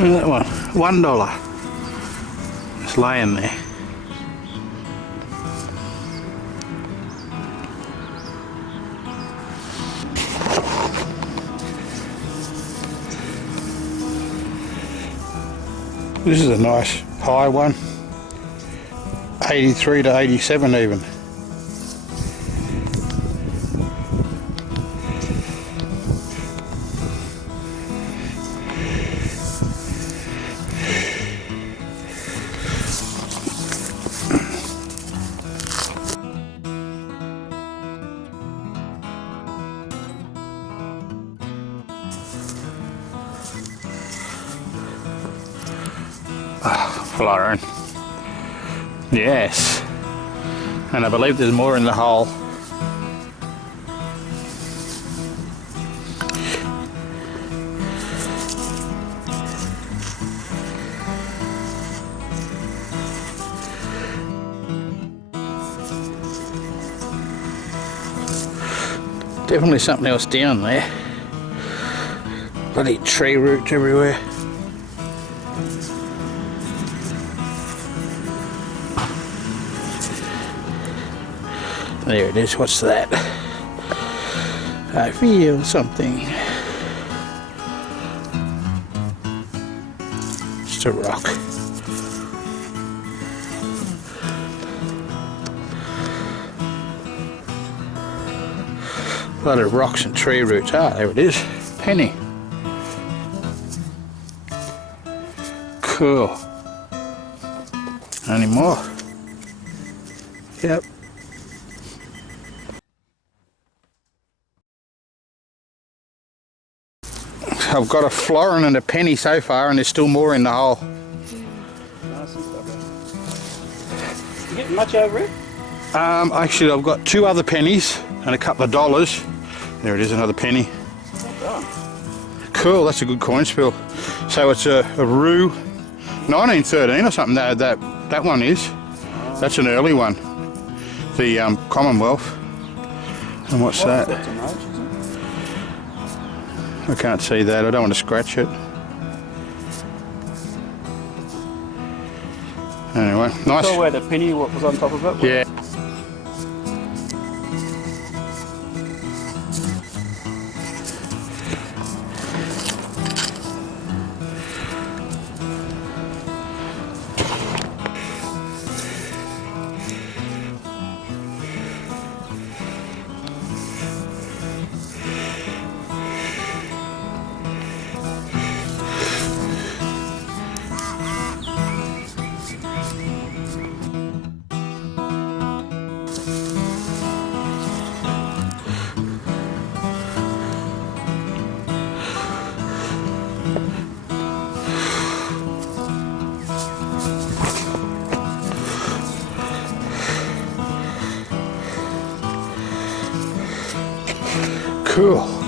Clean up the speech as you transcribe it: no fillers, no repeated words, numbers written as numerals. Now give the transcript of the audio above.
Look at that one, $1. It's laying there. This is a nice high one, 83 to 87 even. Florin. Yes. And I believe there's more in the hole. Definitely something else down there. Bloody tree roots everywhere. There it is, what's that? I feel something. Just a rock. A lot of rocks and tree roots. Ah, there it is. Penny. Cool. Any more? Yep. I've got a florin and a penny so far, and there's still more in the hole. You getting much over it? Actually, I've got 2 other pennies and a couple of dollars. There it is, another penny. Well done. Cool, that's a good coin spill. So it's a Roo 1913 or something. That one is. That's an early one. The Commonwealth. And what's that? That's an age, isn't it? I can't see that. I don't want to scratch it. Anyway, nice. Saw where the penny was on top of it? Yeah. Cool.